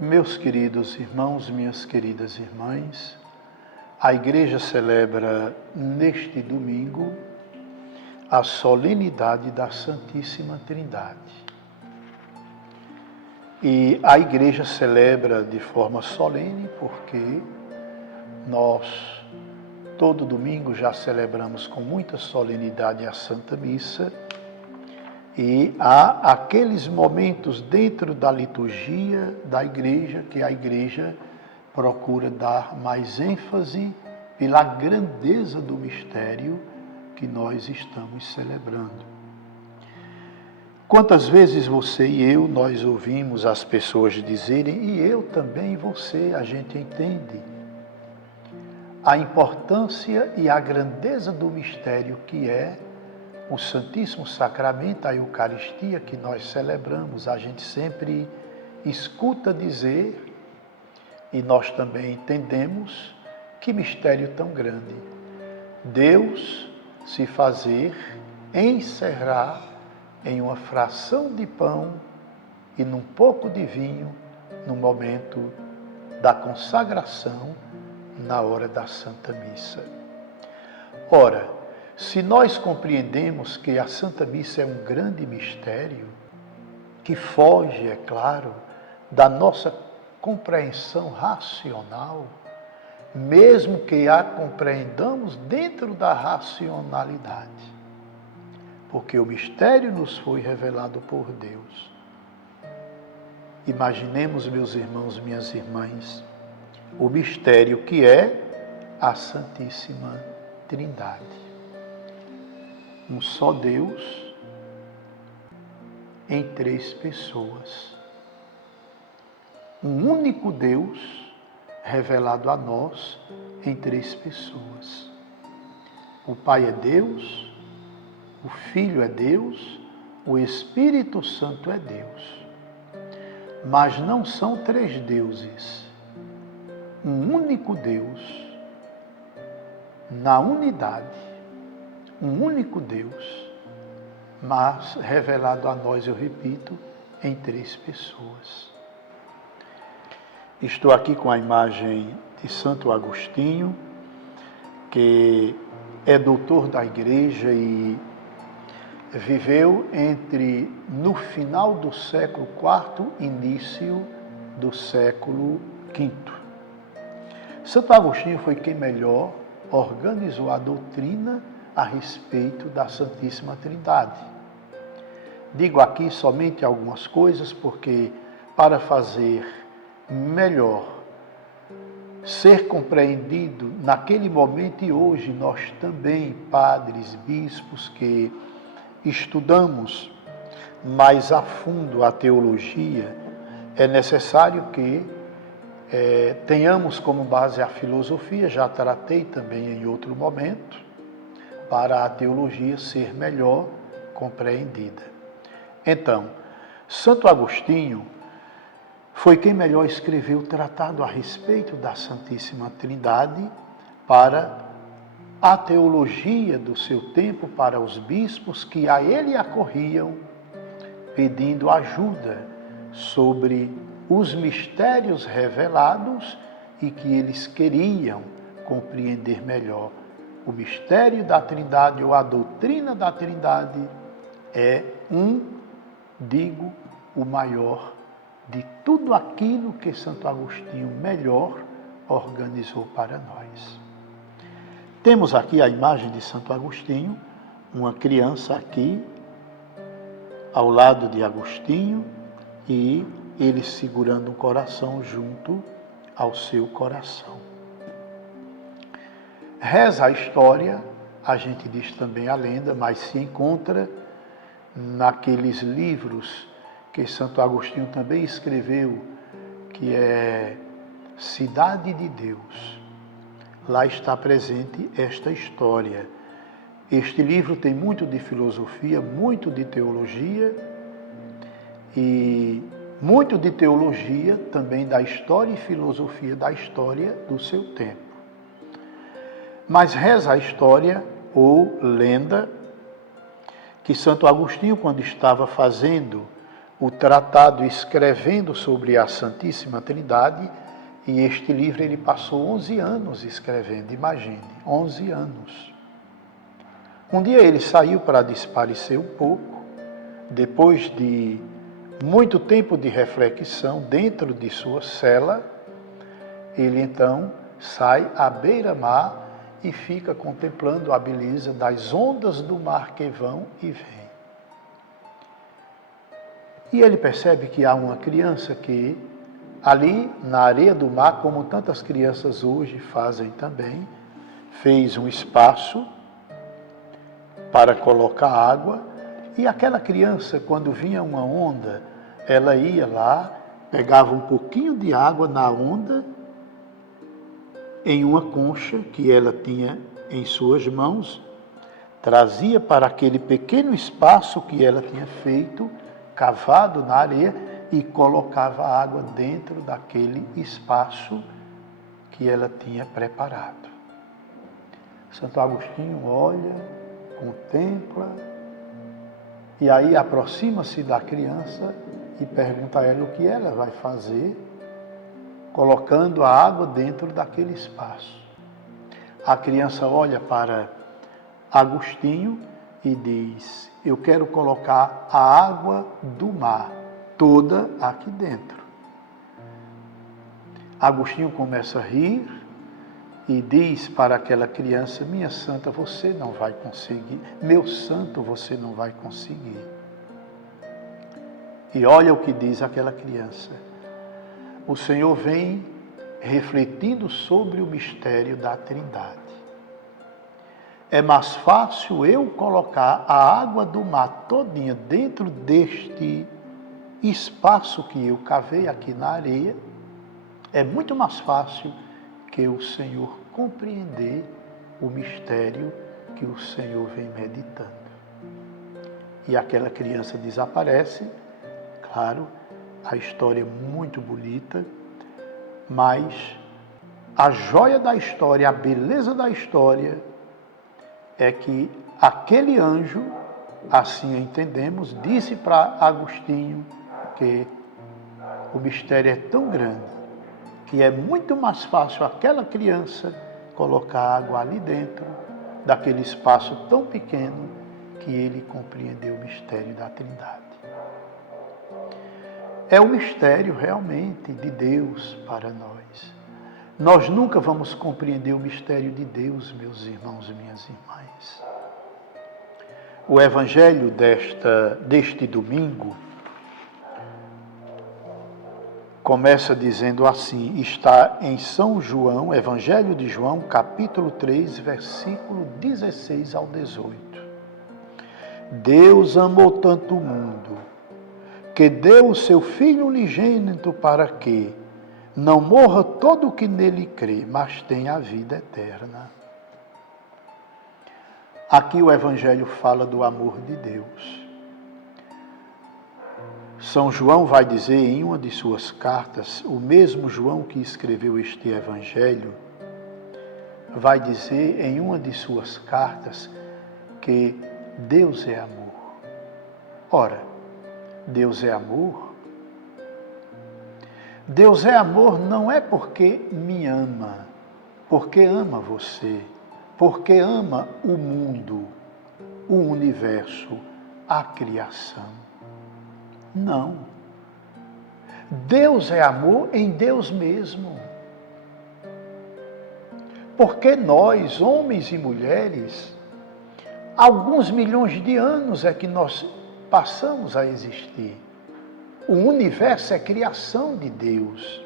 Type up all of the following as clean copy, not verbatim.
Meus queridos irmãos, minhas queridas irmãs, a Igreja celebra neste domingo a solenidade da Santíssima Trindade. E a Igreja celebra de forma solene porque nós, todo domingo, já celebramos com muita solenidade a Santa Missa. E há aqueles momentos dentro da liturgia da igreja que a igreja procura dar mais ênfase pela grandeza do mistério que nós estamos celebrando. Quantas vezes você e eu, nós ouvimos as pessoas dizerem, e eu também, você, a gente entende a importância e a grandeza do mistério que é o Santíssimo Sacramento, a Eucaristia que nós celebramos. A gente sempre escuta dizer, e nós também entendemos, que mistério tão grande. Deus se fazer encerrar em uma fração de pão e num pouco de vinho, no momento da consagração, na hora da Santa Missa. Ora, se nós compreendemos que a Santa Missa é um grande mistério, que foge, é claro, da nossa compreensão racional, mesmo que a compreendamos dentro da racionalidade, porque o mistério nos foi revelado por Deus. Imaginemos, meus irmãos, minhas irmãs, o mistério que é a Santíssima Trindade. Um só Deus em três pessoas. Um único Deus revelado a nós em três pessoas. O Pai é Deus, o Filho é Deus, o Espírito Santo é Deus. Mas não são três deuses. Um único Deus na unidade. Um único Deus, mas revelado a nós, eu repito, em três pessoas. Estou aqui com a imagem de Santo Agostinho, que é doutor da Igreja e viveu no final do século IV, início do século V. Santo Agostinho foi quem melhor organizou a doutrina a respeito da Santíssima Trindade. Digo aqui somente algumas coisas, porque para fazer melhor ser compreendido naquele momento, e hoje nós também, padres, bispos, que estudamos mais a fundo a teologia, é necessário que tenhamos como base a filosofia, já tratei também em outro momento, para a teologia ser melhor compreendida. Então, Santo Agostinho foi quem melhor escreveu o tratado a respeito da Santíssima Trindade para a teologia do seu tempo, para os bispos que a ele acorriam, pedindo ajuda sobre os mistérios revelados e que eles queriam compreender melhor. O mistério da Trindade ou a doutrina da Trindade é o maior de tudo aquilo que Santo Agostinho melhor organizou para nós. Temos aqui a imagem de Santo Agostinho, uma criança aqui, ao lado de Agostinho, e ele segurando um coração junto ao seu coração. Reza a história, a gente diz também a lenda, mas se encontra naqueles livros que Santo Agostinho também escreveu, que é Cidade de Deus. Lá está presente esta história. Este livro tem muito de filosofia, muito de teologia e muito de teologia também da história e filosofia da história do seu tempo. Mas reza a história ou lenda que Santo Agostinho, quando estava fazendo o tratado escrevendo sobre a Santíssima Trindade, e este livro ele passou 11 anos escrevendo, imagine, 11 anos. Um dia ele saiu para desaparecer um pouco, depois de muito tempo de reflexão dentro de sua cela, ele então sai à beira-mar e fica contemplando a beleza das ondas do mar que vão e vêm. E ele percebe que há uma criança que, ali na areia do mar, como tantas crianças hoje fazem também, fez um espaço para colocar água, e aquela criança, quando vinha uma onda, ela ia lá, pegava um pouquinho de água na onda, em uma concha que ela tinha em suas mãos, trazia para aquele pequeno espaço que ela tinha feito, cavado na areia, e colocava a água dentro daquele espaço que ela tinha preparado. Santo Agostinho olha, contempla, e aí aproxima-se da criança e pergunta a ela o que ela vai fazer, colocando a água dentro daquele espaço. A criança olha para Agostinho e diz: eu quero colocar a água do mar toda aqui dentro. Agostinho começa a rir e diz para aquela criança: minha santa, você não vai conseguir, meu santo, você não vai conseguir. E olha o que diz aquela criança: o Senhor vem refletindo sobre o mistério da Trindade. É mais fácil eu colocar a água do mar todinha dentro deste espaço que eu cavei aqui na areia. É muito mais fácil que o Senhor compreender o mistério que o Senhor vem meditando. E aquela criança desaparece. Claro, a história é muito bonita, mas a joia da história, a beleza da história é que aquele anjo, assim entendemos, disse para Agostinho que o mistério é tão grande que é muito mais fácil aquela criança colocar água ali dentro, daquele espaço tão pequeno, que ele compreendeu o mistério da Trindade. É o mistério realmente de Deus para nós. Nós nunca vamos compreender o mistério de Deus, meus irmãos e minhas irmãs. O evangelho deste domingo começa dizendo assim, está em São João, Evangelho de João, capítulo 3, versículo 16 ao 18. Deus amou tanto o mundo, que deu o seu Filho unigênito para que não morra todo o que nele crê, mas tenha a vida eterna. Aqui o Evangelho fala do amor de Deus. São João vai dizer em uma de suas cartas, o mesmo João que escreveu este Evangelho, vai dizer em uma de suas cartas que Deus é amor. Ora, Deus é amor? Deus é amor não é porque me ama, porque ama você, porque ama o mundo, o universo, a criação. Não. Deus é amor em Deus mesmo. Porque nós, homens e mulheres, alguns milhões de anos é que nós passamos a existir. O universo é criação de Deus.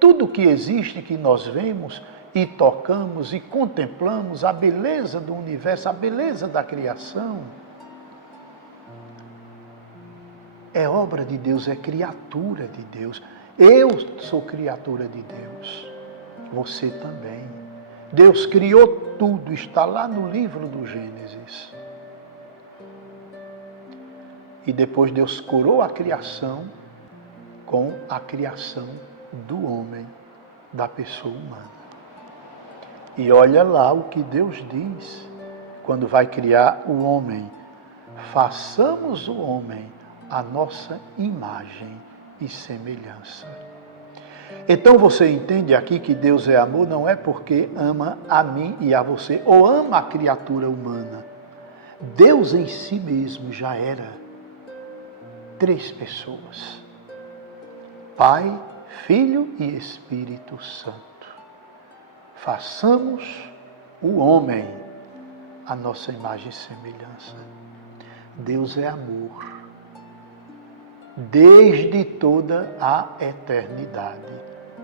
Tudo que existe, que nós vemos e tocamos e contemplamos, a beleza do universo, a beleza da criação, é obra de Deus, é criatura de Deus. Eu sou criatura de Deus. Você também. Deus criou tudo, está lá no livro do Gênesis. E depois Deus curou a criação com a criação do homem, da pessoa humana. E olha lá o que Deus diz quando vai criar o homem. Façamos o homem a nossa imagem e semelhança. Então você entende aqui que Deus é amor não é porque ama a mim e a você, ou ama a criatura humana. Deus em si mesmo já era 3 pessoas: Pai, Filho e Espírito Santo. Façamos o homem a nossa imagem e semelhança. Deus é amor, desde toda a eternidade.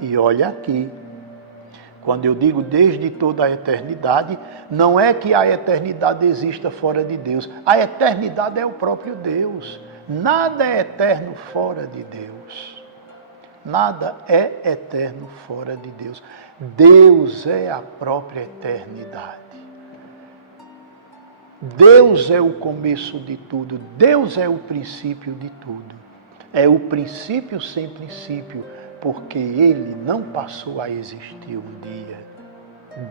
E olha aqui, quando eu digo desde toda a eternidade, não é que a eternidade exista fora de Deus. A eternidade é o próprio Deus. Nada é eterno fora de Deus. Nada é eterno fora de Deus. Deus é a própria eternidade. Deus é o começo de tudo. Deus é o princípio de tudo. É o princípio sem princípio, porque Ele não passou a existir um dia.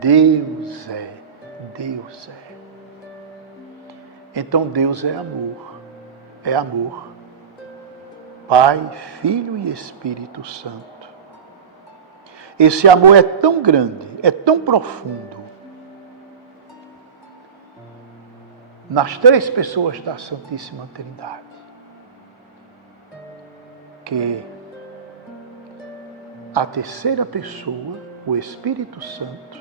Deus é. Deus é. Então Deus é amor. É amor. Pai, Filho e Espírito Santo. Esse amor é tão grande, é tão profundo, nas 3 pessoas da Santíssima Trindade, que a terceira pessoa, o Espírito Santo,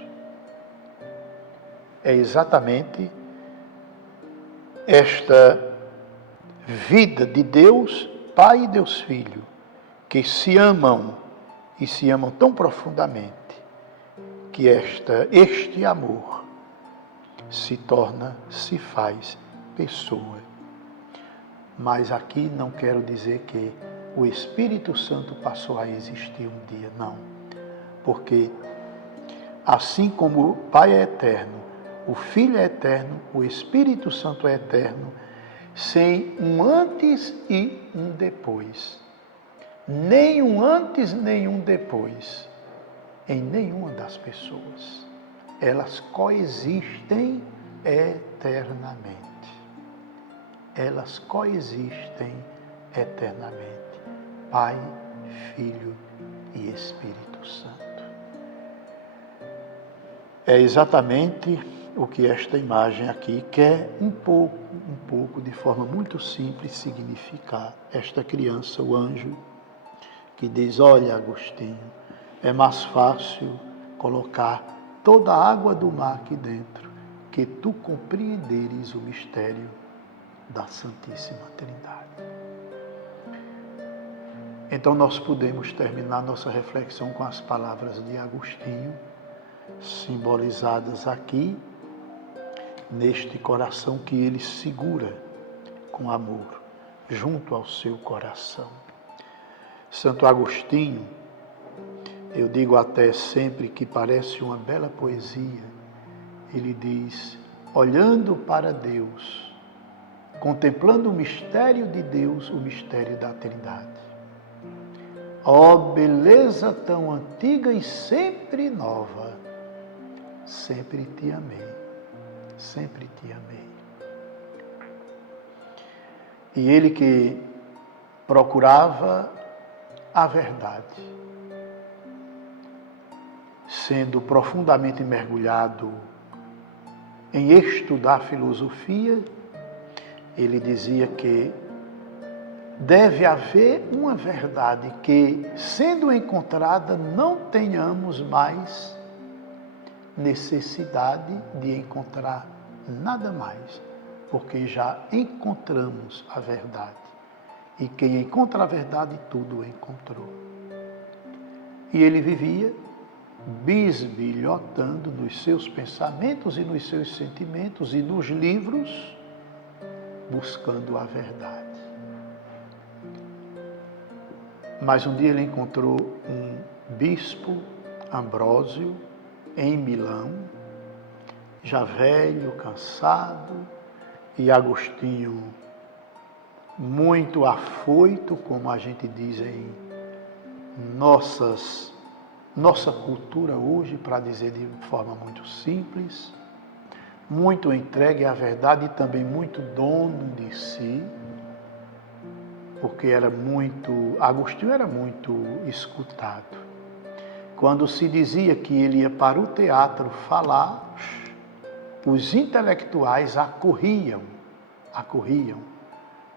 é exatamente esta vida de Deus Pai e Deus Filho, que se amam e se amam tão profundamente, que este amor se faz pessoa. Mas aqui não quero dizer que o Espírito Santo passou a existir um dia, não. Porque assim como o Pai é eterno, o Filho é eterno, o Espírito Santo é eterno, sem um antes e um depois. Nem um antes, nem um depois, em nenhuma das pessoas. Elas coexistem eternamente. Elas coexistem eternamente. Pai, Filho e Espírito Santo. É exatamente o que esta imagem aqui quer um pouco, de forma muito simples, significar. Esta criança, o anjo, que diz: olha, Agostinho, é mais fácil colocar toda a água do mar aqui dentro, que tu compreenderes o mistério da Santíssima Trindade. Então nós podemos terminar nossa reflexão com as palavras de Agostinho, simbolizadas aqui, neste coração que ele segura com amor, junto ao seu coração. Santo Agostinho, eu digo até sempre que parece uma bela poesia, ele diz: olhando para Deus, contemplando o mistério de Deus, o mistério da Trindade. Ó beleza tão antiga e sempre nova, sempre te amei, sempre te amei. E ele que procurava a verdade, sendo profundamente mergulhado em estudar filosofia, ele dizia que deve haver uma verdade que, sendo encontrada, não tenhamos mais necessidade de encontrar nada mais, porque já encontramos a verdade. E quem encontra a verdade, tudo encontrou. E ele vivia bisbilhotando nos seus pensamentos e nos seus sentimentos e nos livros, buscando a verdade. Mas um dia ele encontrou um bispo, Ambrósio, em Milão, já velho, cansado, e Agostinho muito afoito, como a gente diz em nossa cultura hoje, para dizer de forma muito simples, muito entregue à verdade e também muito dono de si. porque Agostinho era muito escutado. Quando se dizia que ele ia para o teatro falar, os intelectuais acorriam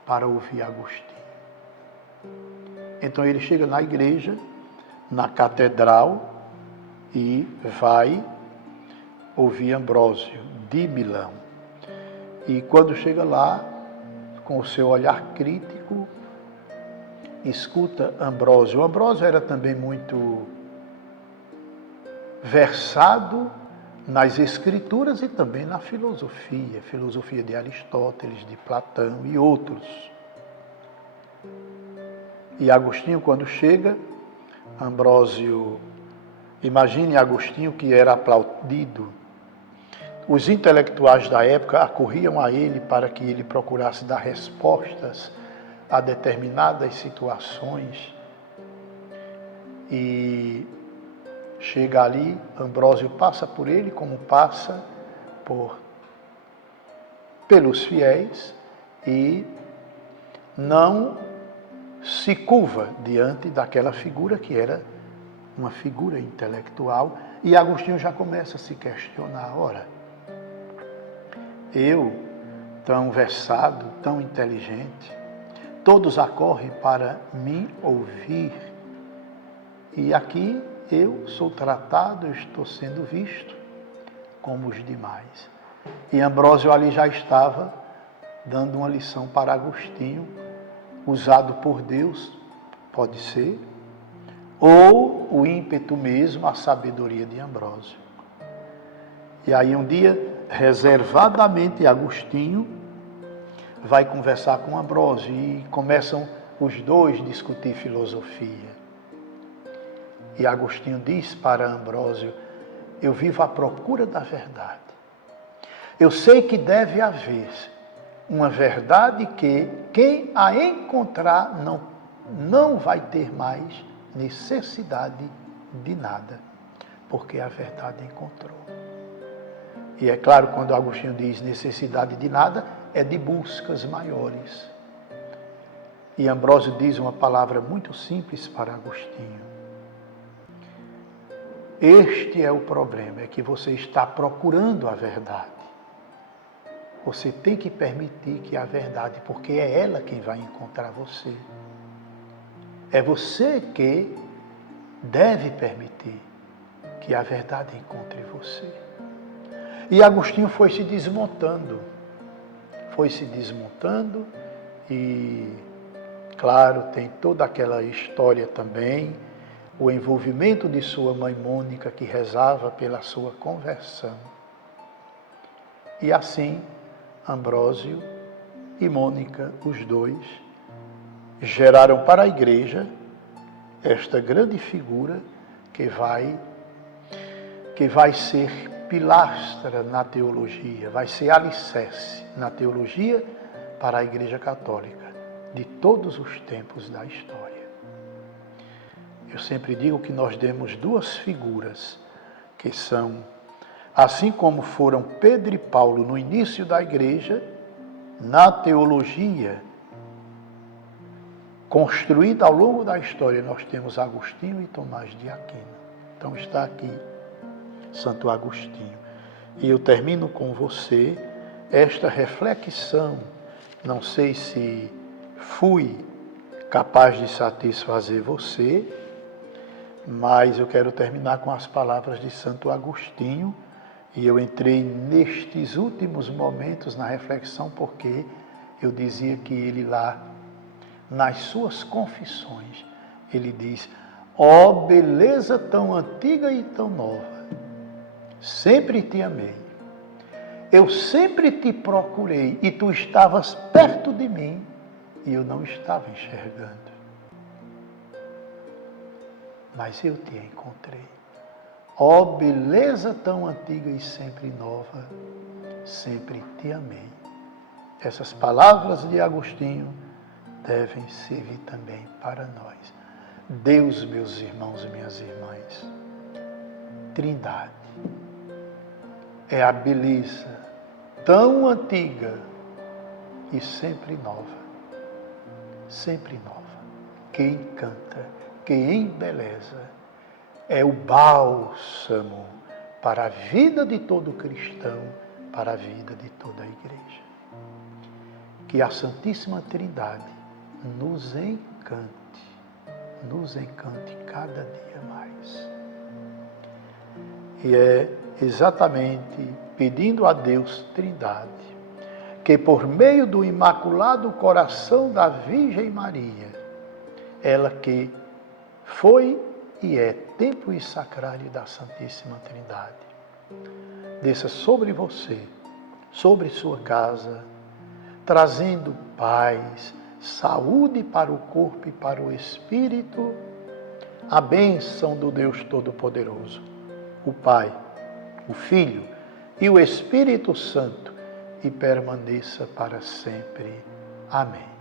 para ouvir Agostinho. Então ele chega na igreja, na catedral, e vai ouvir Ambrósio de Milão. E quando chega lá, com o seu olhar crítico, escuta Ambrósio. Ambrósio era também muito versado nas escrituras e também na filosofia de Aristóteles, de Platão e outros. E Agostinho, quando chega, Ambrósio, imagine Agostinho que era aplaudido. Os intelectuais da época acorriam a ele para que ele procurasse dar respostas a determinadas situações. E chega ali, Ambrósio passa por ele como passa pelos fiéis e não se curva diante daquela figura que era uma figura intelectual. E Agostinho já começa a se questionar, ora, eu, tão versado, tão inteligente, todos acorrem para me ouvir, e aqui eu sou tratado, eu estou sendo visto como os demais. E Ambrósio ali já estava dando uma lição para Agostinho, usado por Deus, pode ser, ou o ímpeto mesmo, a sabedoria de Ambrósio. E aí um dia, reservadamente, Agostinho vai conversar com Ambrósio e começam os dois a discutir filosofia. E Agostinho diz para Ambrósio, eu vivo à procura da verdade. Eu sei que deve haver uma verdade que quem a encontrar não vai ter mais necessidade de nada, porque a verdade encontrou. E é claro, quando Agostinho diz necessidade de nada, é de buscas maiores. E Ambrósio diz uma palavra muito simples para Agostinho. Este é o problema, é que você está procurando a verdade. Você tem que permitir que a verdade, porque é ela quem vai encontrar você. É você que deve permitir que a verdade encontre você. E Agostinho foi se desmontando e, claro, tem toda aquela história também, o envolvimento de sua mãe Mônica, que rezava pela sua conversão. E assim, Ambrósio e Mônica, os dois, geraram para a igreja esta grande figura que vai ser pilastra na teologia, vai ser alicerce na teologia para a Igreja Católica de todos os tempos da história. Eu sempre digo que nós demos duas figuras que são, assim como foram Pedro e Paulo no início da Igreja, na teologia construída ao longo da história, nós temos Agostinho e Tomás de Aquino. Então está aqui Santo Agostinho. E eu termino com você esta reflexão. Não sei se fui capaz de satisfazer você, mas eu quero terminar com as palavras de Santo Agostinho. E eu entrei nestes últimos momentos na reflexão porque eu dizia que ele lá, nas suas confissões, ele diz: ó beleza tão antiga e tão nova, sempre te amei. Eu sempre te procurei e tu estavas perto de mim e eu não estava enxergando. Mas eu te encontrei. Ó beleza tão antiga e sempre nova, sempre te amei. Essas palavras de Agostinho devem servir também para nós. Deus, meus irmãos e minhas irmãs, Trindade, é a beleza tão antiga e sempre nova, sempre nova, que encanta, que embeleza, é o bálsamo para a vida de todo cristão, para a vida de toda a igreja. Que a Santíssima Trindade nos encante cada dia mais. E é exatamente pedindo a Deus Trindade, que por meio do Imaculado Coração da Virgem Maria, ela que foi e é templo e sacrário da Santíssima Trindade, desça sobre você, sobre sua casa, trazendo paz, saúde para o corpo e para o espírito, a bênção do Deus Todo-Poderoso, o Pai, o Filho e o Espírito Santo, e permaneça para sempre. Amém.